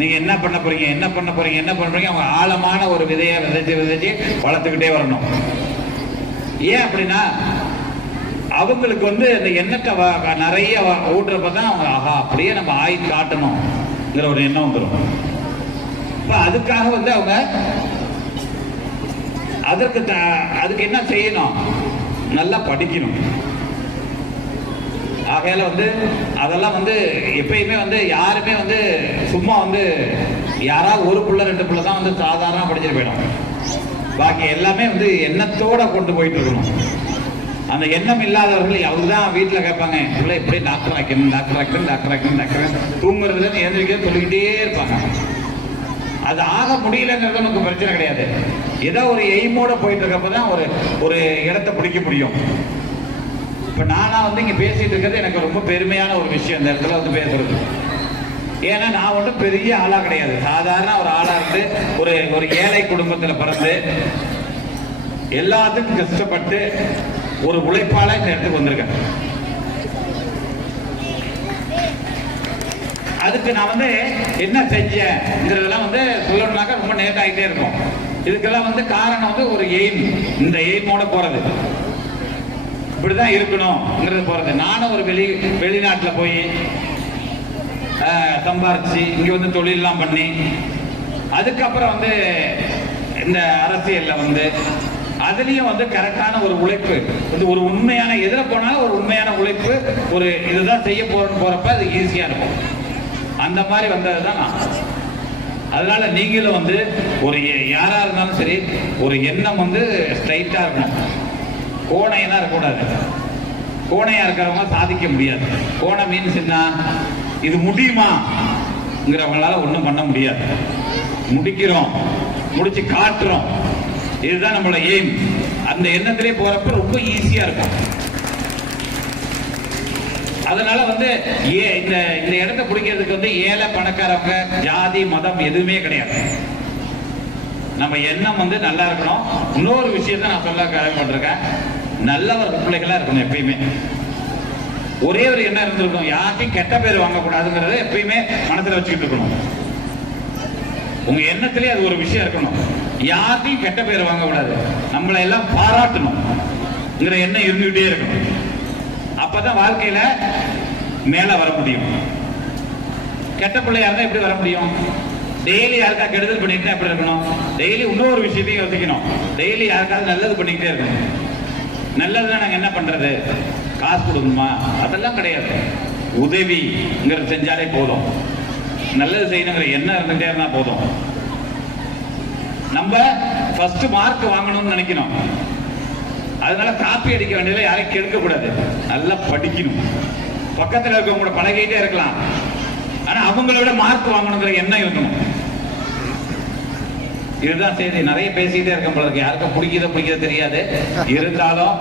நீங்க என்ன பண்ண போறீங்க என்ன பண்ண போறீங்க என்ன பண்றீங்க அவங்க ஆழமான ஒரு விதையை விதைச்சு வளர்த்துக்கிட்டே வரணும். ஏன் அப்படின்னா அவங்களுக்கு வந்து இந்த எண்ணத்தை நிறைய ஊட்டுறப்பதான் அவங்க ஆஹா அப்படியே நம்ம ஆயுள் காட்டணும்ங்கிற ஒரு எண்ணம் வந்துடும். இப்ப அதுக்காக வந்து அவங்க அதுக்கு என்ன செய்யணும், நல்லா படிக்கணும். ஆகையால வந்து அதெல்லாம் வந்து எப்பயுமே வந்து யாருமே வந்து சும்மா வந்து யாராவது ஒரு பிள்ளை 2 பிள்ளை தான் வந்து சாதாரண படிச்சுட்டு போயிடும். பாக்கி எல்லாமே வந்து எண்ணத்தோட கொண்டு போயிட்டு இருக்கணும். அந்த எண்ணம் இல்லாதவர்கள் அவருதான் வீட்டில் கேட்பாங்க, பிள்ளை இப்படி டாக்டர் ஆக்கணும் டாக்டர் ஆக்கணும் டாக்டர் ஆக்கணும் டாக்டர் தூங்குறதுல எழுந்திரிக்க சொல்லிக்கிட்டே இருப்பாங்க. அது ஆக முடியலங்கிறது நமக்கு பிரச்சனை கிடையாது. ஏதோ ஒரு எய்மோட போயிட்டு இருக்கப்பதான் ஒரு இடத்தை பிடிக்க முடியும். இப்ப நானா வந்து இங்க பேசிட்டு இருக்கிறது எனக்கு ரொம்ப பெருமையான ஒரு விஷயம் இந்த இடத்துல வந்து பேசுறது. ஏன்னா நான் ஒன்றும் பெரிய ஆளா கிடையாது, சாதாரண ஒரு ஆளா இருந்து ஒரு ஏழை குடும்பத்துல பிறந்து எல்லாத்துக்கும் கஷ்டப்பட்டு ஒரு உழைப்பாளா இந்த இடத்துக்கு வந்திருக்கேன். அதுக்கு நான் வந்து என்ன செஞ்சேங்கிறதெல்லாம் வந்து சொல்லணும்னாக்கா ரொம்ப நேரம் ஆகிட்டே இருக்கும். இதுக்கெல்லாம் வந்து காரணம் வந்து ஒரு எய்ம், இந்த எய்மோட போறது இப்படிதான் இருக்கணும்ங்கிறது போறது. நானும் ஒரு வெளிநாட்டுல போய் சம்பாரிச்சு இங்க வந்து தொழிலெல்லாம் பண்ணி அதுக்கப்புறம் வந்து இந்த அரசியல்ல வந்து அதுலயும் வந்து கரெக்டான ஒரு உழைப்பு வந்து ஒரு உண்மையான எதிர போனாலும் ஒரு உண்மையான உழைப்பு ஒரு இதுதான் செய்ய போறப்ப அது ஈஸியா இருக்கும். அந்த மாதிரி வந்ததுதான் நான். அதனால நீங்களும் வந்து ஒரு யாரா இருந்தாலும் சரி ஒரு எண்ணம் வந்து ஸ்ட்ரைட்டா இருக்கணும், கோணையெல்லாம் இருக்கக்கூடாது. கோணையா இருக்கிறவங்க சாதிக்க முடியாது. கோணை மீன்ஸ் என்ன, இது முடியுமாங்கிறவங்களால ஒன்றும் பண்ண முடியாது. முடிக்கிறோம், முடிச்சு காட்டுறோம், இதுதான் நம்மளோட எய்ம். அந்த எண்ணத்திலே போறப்ப ரொம்ப ஈஸியா இருக்கும். அதனால வந்து இந்த இடத்தை பிடிக்கிறதுக்கு வந்து ஏழை பணக்காரவங்க ஜாதி மதம் எதுவுமே கிடையாது. நம்ம எண்ணம் வந்து நல்லா இருக்கணும். இன்னொரு விஷயத்த நான் சொல்ல கடமைப்பட்டிருக்கேன், நல்லவர் பிள்ளைகளா இருக்கணும். எப்பயுமே ஒரே ஒரு எண்ணம் இருந்திருக்கும், யாருக்கும் கெட்ட பேர் வாங்கக்கூடாதுங்கிறத எப்பயுமே மனசுல வச்சுக்கிட்டு இருக்கணும். உங்க எண்ணத்திலே அது ஒரு விஷயம் இருக்கணும், யாருக்கும் கெட்ட பேர் வாங்கக்கூடாது, நம்மளை எல்லாம் பாராட்டணும்ங்கிற எண்ணம் இருந்துகிட்டே இருக்கணும். அப்பதான் வாழ்க்கையில மேல வர முடியும். கெட்ட பிள்ளையா இருந்தா எப்படி வர முடியும்? டெய்லி யாருக்கா கெடுதல் பண்ணிட்டு எப்படி இருக்கணும்? டெய்லி இன்னொரு விஷயத்தையும் யோசிக்கணும், டெய்லி யாருக்காவது நல்லது பண்ணிக்கிட்டே இருக்கணும். நல்லதுதான் நாங்க என்ன பண்றது, காசு கொடுக்கணுமா, அதெல்லாம் கிடையாது. உதவிங்கிறது செஞ்சாலே போதும், நல்லது செய்யணுங்கிற எண்ணம் இருந்துகிட்டே இருந்தா போதும். நம்ம ஃபர்ஸ்ட் மார்க் வாங்கணும்னு நினைக்கணும். அதனால காப்பி அடிக்க வேண்டியதில்லை, யாரையும் கெடுக்கக்கூடாது, நல்லா படிக்கணும். பக்கத்தில் இருக்கவங்க கூட பழகிட்டே இருக்கலாம், ஆனா அவங்கள விட மார்க் வாங்கணுங்கிற எண்ணம் இருக்கணும். இதுதான் செய்தி. நிறைய பேசிக்கிட்டே இருக்க போல இருக்கு, யாருக்கும் பிடிக்கிறத தெரியாது, இருந்தாலும்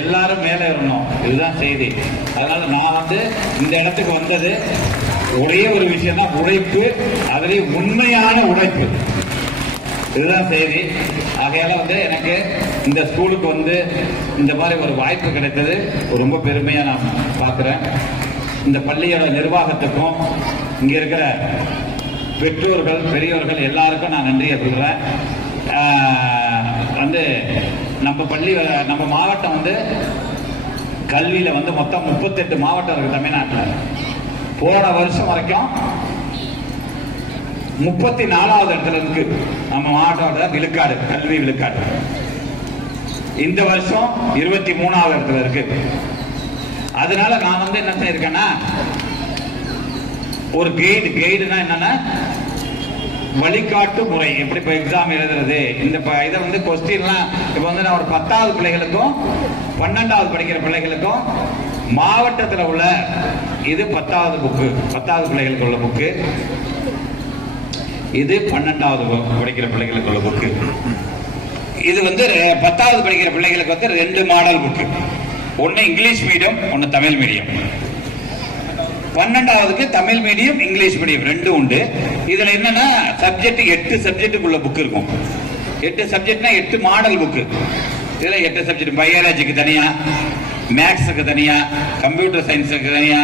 எல்லாரும் மேல வரணும், இதுதான் செய்தி. அதனால நான் வந்து இந்த இடத்துக்கு வந்தது ஒரே ஒரு விஷயம் தான், உழைப்பு, அதுலேயும் உண்மையான உழைப்பு, இதுதான் செய்தி. ஆகையால வந்து எனக்கு இந்த ஸ்கூலுக்கு வந்து இந்த மாதிரி ஒரு வாய்ப்பு கிடைத்தது ரொம்ப பெருமையா நான் பார்க்கிறேன். இந்த பள்ளியோட நிர்வாகத்துக்கும் இங்க இருக்கிற பெற்றோர்கள் பெரியவர்கள் எல்லாருக்கும் நான் நன்றியை சொல்றேன். வந்து நம்ம மாவட்டம் வந்து கல்வியில வந்து மொத்தம் 38 மாவட்டம் இருக்கு தமிழ்நாட்டில். போன வருஷம் வரைக்கும் 34வது இடத்துல இருக்கு நம்ம மாவட்டத்தோட விழுக்காடு, கல்வி விழுக்காடு. இந்த வருஷம் 23வது இடத்துல இருக்கு. அதனால நான் வந்து என்ன செய்யிருக்கேன்னா, ஒரு கைடுனா என்னன்னா வழிகாட்டு முறை, எப்படி இப்போ எக்ஸாம் எழுதுறது, இந்த இதை வந்து கொஸ்டின்லாம் இப்போ வந்து நான் ஒரு 10வது பிள்ளைகளுக்கும் 12வது படிக்கிற பிள்ளைகளுக்கும் மாவட்டத்தில் உள்ள இது 10வது புக்கு, 10வது பிள்ளைகளுக்கு உள்ள புக்கு, இது 12வது படிக்கிற பிள்ளைகளுக்கு உள்ள புக்கு. இது வந்து 10வது படிக்கிற பிள்ளைகளுக்கு வந்து 2 மாடல் புக்கு, ஒன்னு இங்கிலீஷ் மீடியம், ஒன்னு தமிழ் மீடியம். 12வதுக்கு தமிழ் மீடியம் இங்கிலீஷ் மீடியம் 2 உண்டு. இதுல என்னன்னா சப்ஜெக்ட் 8 சப்ஜெக்டுக்குள்ள புக் இருக்கும். 8 சப்ஜெக்ட்னா 8 மாடல் புக்கு. இதுல 8 சப்ஜெக்ட், பயாலஜிக்கு தனியா, மேக்ஸுக்கு தனியா, கம்ப்யூட்டர் சயின்ஸுக்கு தனியா,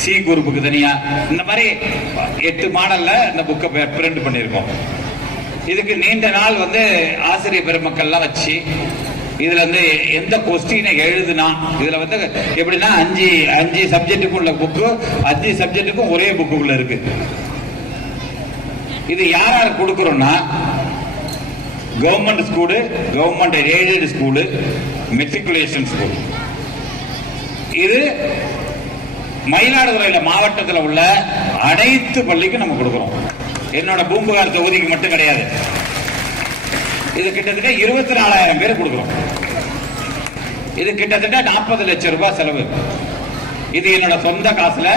சி குரூப்புக்கு தனியா, இந்த மாதிரி 8 மாடல்ல இந்த புக்கை பிரிண்ட் பண்ணியிருக்கோம். இதுக்கு நீண்ட நாள் வந்து ஆசிரியர் பெருமக்கள்லாம் வச்சு இதுல வந்து எந்த கொஸ்டினை எழுதுனா, இதுல வந்து எப்படின்னா 5 சப்ஜெக்டுக்கு உள்ள புக்கு 5 சப்ஜெக்டுக்கும் ஒரே புக்குள்ள இருக்கு. இது யார் கொடுக்கிறோம்னா government school, government aided school, matriculation school. இது மயிலாடுதுறையில மாவட்டத்தில் உள்ள அனைத்து பள்ளிக்கும் நம்ம கொடுக்கிறோம். என்னோட பூம்புகார் தொகுதிக்கு மட்டும் கிடையாது. இது கிட்டத்தட்ட 24,000 பேர் கொடுக்கிறோம். இது கிட்டத்தட்ட 40 லட்சம் ரூபாய் செலவு. இது என்னோட சொந்த காசுல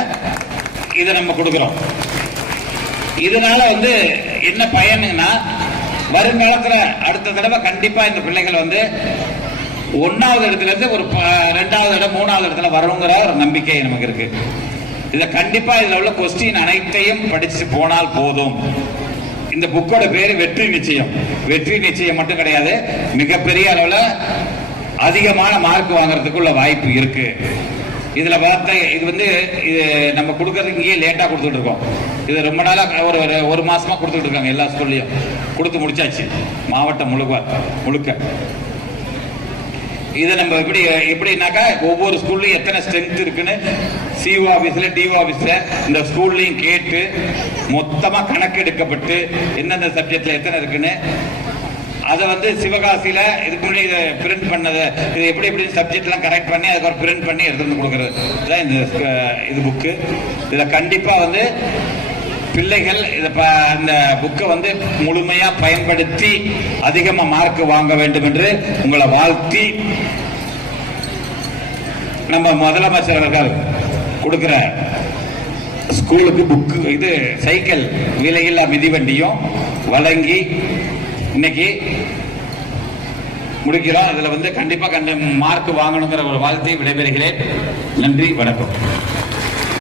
இதை நம்ம கொடுக்கிறோம். இதனால வந்து என்ன பயனுன்னா, வருங்காலத்துல அடுத்த தடவை கண்டிப்பா இந்த பிள்ளைகள் வந்து 1வது இடத்துல இருந்து ஒரு 2வது இடம் 3வது இடத்துல வரணுங்கிற ஒரு நம்பிக்கை நமக்கு இருக்கு. இதை கண்டிப்பா இதுல உள்ள கொஸ்டின் அனைத்தையும் படிச்சு போனால் போதும். இந்த புக்கோட பேரு வெற்றி நிச்சயம். வெற்றி நிச்சயம் மட்டும் கிடையாது, மிகப்பெரிய அளவுல அதிகமான மார்க் வாங்குறதுக்குள்ள வாய்ப்பு இருக்கு. இதுல பார்த்த இது வந்து இது நம்ம கொடுக்கறதுக்கு இங்கே லேட்டா கொடுத்துட்டு இருக்கோம். இது ரொம்ப நாளா ஒரு மாசமா கொடுத்துட்டு இருக்காங்க, எல்லா ஸ்கூல்லையும் கொடுத்து முடிச்சாச்சு, மாவட்டம் முழுக்க. இதை நம்ம எப்படின்னாக்கா ஒவ்வொரு ஸ்கூல்லையும் எத்தனை ஸ்ட்ரென்த் இருக்குன்னு சிஓ ஆபீஸ்ல டிஓ ஆபீஸ்ல இந்த ஸ்கூல்லையும் கேட்டு மொத்தமா கணக்கெடுக்கப்பட்டு எந்தெந்த சப்ஜெக்ட்ல எத்தனை இருக்குன்னு அதை வந்து சிவகாசியில இதுக்கு முன்னாடி இதை பிரிண்ட் பண்ணது, இது எப்படி சப்ஜெக்ட் எல்லாம் கரெக்ட் பண்ணி அதுக்கு ஒரு பிரிண்ட் பண்ணி எடுத்து வந்து கொடுக்கறது தான் இது புக்கு. இதை கண்டிப்பா வந்து பிள்ளைகள் இந்த புக்கை வந்து முழுமையா பயன்படுத்தி அதிகமா மார்க் வாங்க வேண்டும் என்று உங்களை வாழ்த்தி, நம்ம முதலமைச்சர் அவர்கள் கொடுக்கிற ஸ்கூலுக்கு புக்கு இது சைக்கிள் விலையில்லா மிதிவண்டியும் வழங்கி இன்னைக்கு முடிக்கிறோம். இதுல வந்து கண்டிப்பா மார்க் வாங்கணுங்கிற ஒரு வாழ்த்தை விடைபெறுகிறேன். நன்றி, வணக்கம்.